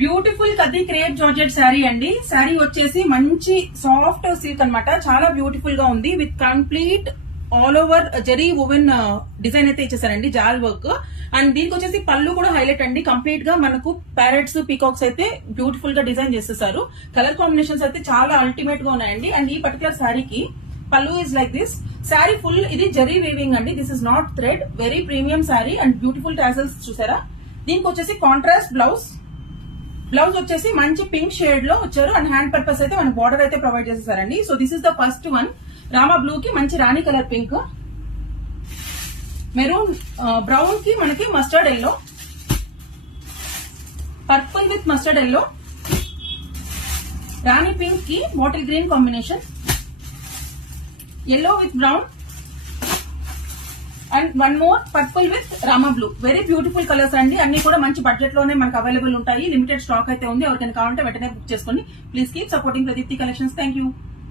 Beautiful కది crepe georgette sari అండి. శారీ వచ్చేసి మంచి సాఫ్ట్ సిల్క్ అన్నమాట. చాలా బ్యూటిఫుల్ గా ఉంది. With complete all over zari woven design అయితే ఇచ్చేసారండి, జాల్ వర్క్. అండ్ దీనికి వచ్చేసి పళ్ళు కూడా హైలైట్ అండి. కంప్లీట్ గా మనకు ప్యారెట్స్, పీకాక్స్ అయితే బ్యూటిఫుల్ గా డిజైన్ చేసేసారు. కలర్ కాంబినేషన్స్ అయితే చాలా అల్టిమేట్ గా ఉన్నాయండి. అండ్ ఈ పర్టికులర్ శారీకి పళ్ళు is like this. Sari full ఇది జరీ వీవింగ్ అండి. This is not thread. Very premium sari and beautiful tassels చూసారా. దీనికి వచ్చేసి కాంట్రాస్ట్ బ్లౌజ్. బ్లౌజ్ వచ్చేసి మంచి పింక్ షేడ్ లో వచ్చారు. అండ్ హ్యాండ్ పర్పస్ అయితే మన బార్డర్ అయితే ప్రొవైడ్ చేసేసారండి. So this is the first one. Rama blue కి మంచి rani colour pink, maroon brown కి మనకి mustard yellow, purple with mustard yellow, rani pink కి bottle green combination, yellow with brown, and one more purple with rama blue. Very beautiful colors అండి. అన్ని కూడా మంచి budget లోనే మనకు అవైలబుల్ ఉంటాయి. లిమిటెడ్ స్టాక్ అయితే ఉంది. ఎవరికైనా కావాలంటే వెంటనే బుక్ చేసుకోండి. Please keep supporting Pradeepti collections. Thank you.